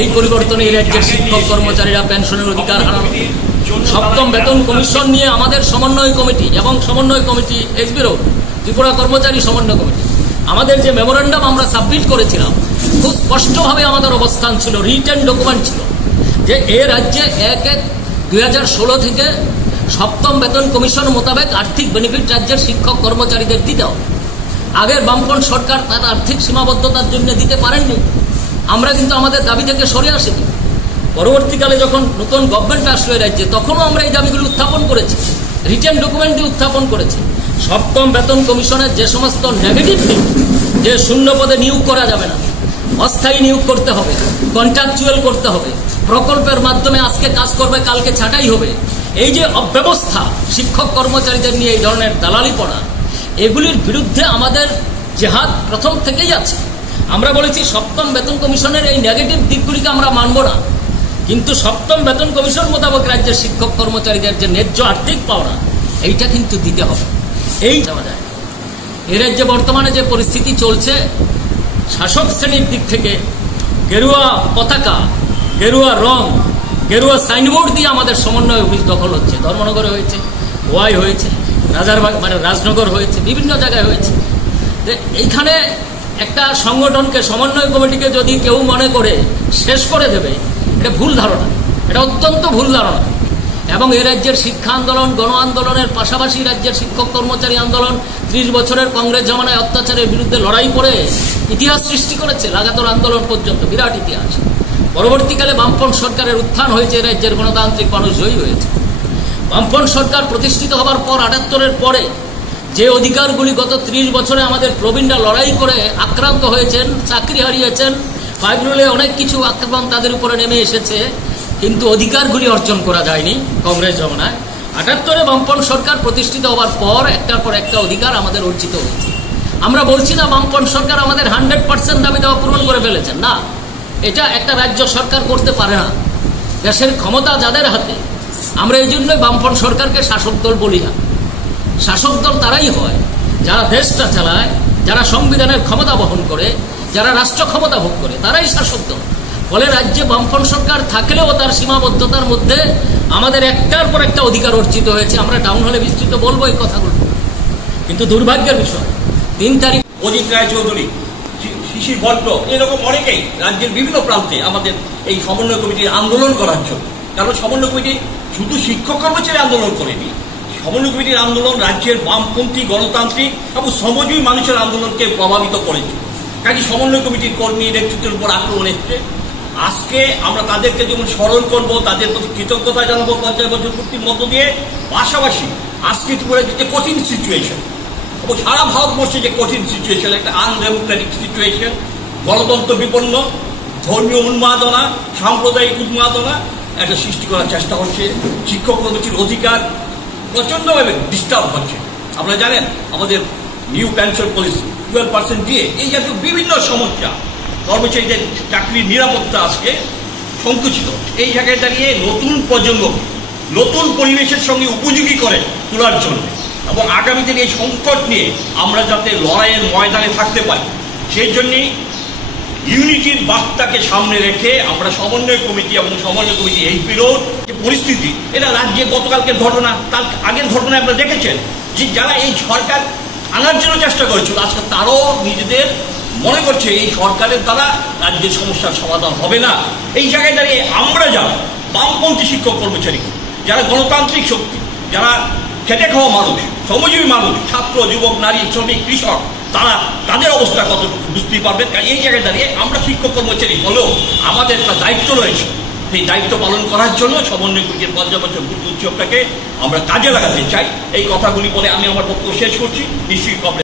এই পরিবর্তনে এই রাজ্যের শিক্ষক কর্মচারীরা পেনশনের অধিকার হারানো, সপ্তম বেতন কমিশন নিয়ে আমাদের সমন্বয় কমিটি এবং সমন্বয় কমিটি এসবিরও ত্রিপুরা কর্মচারী সমন্বয় কমিটি আমাদের যে মেমোরেন্ডাম আমরা সাবমিট করেছিলাম, খুব স্পষ্টভাবে আমাদের অবস্থান ছিল, রিটেন ডকুমেন্ট ছিল যে এ রাজ্যে 1/1/2016 থেকে সপ্তম বেতন কমিশন মোতাবেক আর্থিক বেনিফিট রাজ্যের শিক্ষক কর্মচারীদের দিতে হবে। আগের বামপন্থ সরকার তার আর্থিক সীমাবদ্ধতার জন্য দিতে পারেননি। আমরা কিন্তু আমাদের দাবি থেকে সরে আসিনি। পরবর্তীকালে যখন নতুন গভর্নমেন্ট আসলো রাজ্যে, তখনও আমরা এই দাবিগুলি উত্থাপন করেছি, রিটেন ডকুমেন্টে উত্থাপন করেছি। সপ্তম বেতন কমিশনের যে সমস্ত নেগেটিভ দিক, যে শূন্য পদে নিয়োগ করা যাবে না, অস্থায়ী নিয়োগ করতে হবে, কন্ট্রাকচুয়াল করতে হবে, প্রকল্পের মাধ্যমে আজকে কাজ করবে কালকে ছাঁটাই হবে, এই যে অব্যবস্থা শিক্ষক কর্মচারীদের নিয়ে এই ধরনের দালালি পড়া, এগুলির বিরুদ্ধে আমাদের জেহাদ প্রথম থেকেই আছে। আমরা বলেছি সপ্তম বেতন কমিশনের এই নেগেটিভ দিকগুলিকে আমরা মানব না, কিন্তু সপ্তম বেতন কমিশন মোতাবেক রাজ্যের শিক্ষক কর্মচারীদের যে ন্যায্য আর্থিক পাওনা, এইটা কিন্তু দিতে হবে। এই দেওয়া যায়। এ রাজ্যে বর্তমানে যে পরিস্থিতি চলছে, শাসক শ্রেণীর দিক থেকে গেরুয়া পতাকা, গেরুয়া রং, গেরুয়া সাইনবোর্ড দিয়ে আমাদের সমন্বয় অফিস দখল হচ্ছে। ধর্মনগরে হয়েছে, ওয়াই হয়েছে, রাজারবাগ রাজনগর হয়েছে, বিভিন্ন জায়গায় হয়েছে। এইখানে একটা সংগঠনকে, সমন্বয় কমিটিকে যদি কেউ মনে করে শেষ করে দেবে, এটা ভুল ধারণা, এটা অত্যন্ত ভুল ধারণা। এবং এ রাজ্যের শিক্ষা আন্দোলন, গণ আন্দোলনের পাশাপাশি রাজ্যের শিক্ষক কর্মচারী আন্দোলন 30 বছরের কংগ্রেস জমানায় অত্যাচারের বিরুদ্ধে লড়াই করে ইতিহাস সৃষ্টি করেছে, লাগাতার আন্দোলন পর্যন্ত, বিরাট ইতিহাস। পরবর্তীকালে বামপন্থ সরকারের উত্থান হয়েছে, এ রাজ্যের গণতান্ত্রিক মানুষ জয়ী হয়েছে। বামপন্থ সরকার প্রতিষ্ঠিত হবার পর 78-এর পরে যে অধিকারগুলি গত 30 বছরে আমাদের প্রবীণরা লড়াই করে আক্রান্ত হয়েছেন, চাকরি হারিয়েছেন, ফাইব্রুলে অনেক কিছু আক্রমণ তাদের উপরে নেমে এসেছে, কিন্তু অধিকারগুলি অর্জন করা যায়নি কংগ্রেস জমানায়। 78-এ বামপন্থ সরকার প্রতিষ্ঠিত হওয়ার পর একটার পর একটা অধিকার আমাদের অর্জিত হয়েছে। আমরা বলছি না বামপন্থ সরকার আমাদের 100% দাবি দেওয়া পূরণ করে ফেলেছেন, না, এটা একটা রাজ্য সরকার করতে পারে না। দেশের ক্ষমতা যাদের হাতে, আমরা এই জন্যই বামপন্থ সরকারকে শাসক দল বলি না। শাসক দল তারাই হয় যারা দেশটা চালায়, যারা সংবিধানের ক্ষমতা বহন করে, যারা রাষ্ট্র ক্ষমতা ভোগ করে, তারাই শাসক দল। ফলে রাজ্যে বামপন্থ সরকার থাকলেও তার সীমাবদ্ধতার মধ্যে আমাদের একটার পর একটা অধিকার অর্জিত হয়েছে। আমরা টাউন হলে বিস্তৃত বলবো এই কথাগুলো, কিন্তু দুর্ভাগ্যের বিষয় 3 তারিখ অজিত রায়চৌধুরী, শিশির ভট্ট, এরকম অনেকেই রাজ্যের বিভিন্ন প্রান্তে আমাদের এই সমন্বয় কমিটির আন্দোলন করার জন্য, কারণ সমন্বয় কমিটি শুধু শিক্ষক কর্মচারী আন্দোলন করেনি, সমন্বয় কমিটির আন্দোলন রাজ্যের বামপন্থী, গণতান্ত্রিক এবং শ্রমজীবী মানুষের আন্দোলনকে প্রভাবিত করেছিল। কাজে সমন্বয় কমিটির কর্মী নেতৃত্বের উপর আক্রমণ এসছে। আজকে আমরা তাদেরকে যেমন স্মরণ করব, তাদের প্রতি কৃতজ্ঞতা জানাবো 50 বছর পূর্তির মধ্য দিয়ে, পাশাপাশি আজকে ত্রিপুরার যে কঠিন সিচুয়েশন এবং সারা ভারতবর্ষে যে কঠিন সিচুয়েশন, একটা আনডেমোক্রেটিক সিচুয়েশন, গণতন্ত্র বিপন্ন, ধর্মীয় উন্মাদনা, সাম্প্রদায়িক উন্মাদনা একটা সৃষ্টি করার চেষ্টা হচ্ছে। শিক্ষক কর্মচারীর অধিকার প্রচন্ডভাবে ডিস্টার্ব হচ্ছে। আপনারা জানেন আমাদের নিউ পেনশন পলিসি 12% দিয়ে এই জাতীয় বিভিন্ন সমস্যা, কর্মচারীদের চাকরির নিরাপত্তা আজকে সংকুচিত। এই জায়গায় দাঁড়িয়ে নতুন প্রজন্ম নতুন পরিবেশের সঙ্গে উপযোগী করে তোলার জন্য এবং আগামী দিনে এই সংকট নিয়ে আমরা যাতে লড়াইয়ের ময়দানে থাকতে পারি, সেই জন্যেই ইউনিটির বার্তাকে সামনে রেখে আমরা সমন্বয় কমিটি এবং সমন্বয় কমিটি এইচপিরও যে পরিস্থিতি, এটা রাজ্যে গতকালকের ঘটনা, তার আগের ঘটনায় আপনারা দেখেছেন যে যারা এই সরকার আনার জন্য চেষ্টা করেছিল, আজকে তারাও নিজেদের মনে করছে এই সরকারের দ্বারা রাজ্যের সমস্যার সমাধান হবে না। এই জায়গায় দাঁড়িয়ে আমরা যারা বামপন্থী শিক্ষক কর্মচারী, যারা গণতান্ত্রিক শক্তি, যারা খেটে খাওয়া মানুষ, শ্রমজীবী মানুষ, ছাত্র, যুবক, নারী, শ্রমিক, কৃষক, তারা তাদের অবস্থা কতটুকু বুঝতেই পারবেন। কারণ এই জায়গায় দাঁড়িয়ে আমরা শিক্ষক কর্মচারী হলেও আমাদের একটা দায়িত্ব রয়েছে। সেই দায়িত্ব পালন করার জন্য সমন্বয় কমিটির 50 বছর পূর্তি উৎসবটাকে আমরা কাজে লাগাতে চাই। এই কথাগুলি বলে আমি আমার বক্তব্য শেষ করছি। নিশ্চয়ই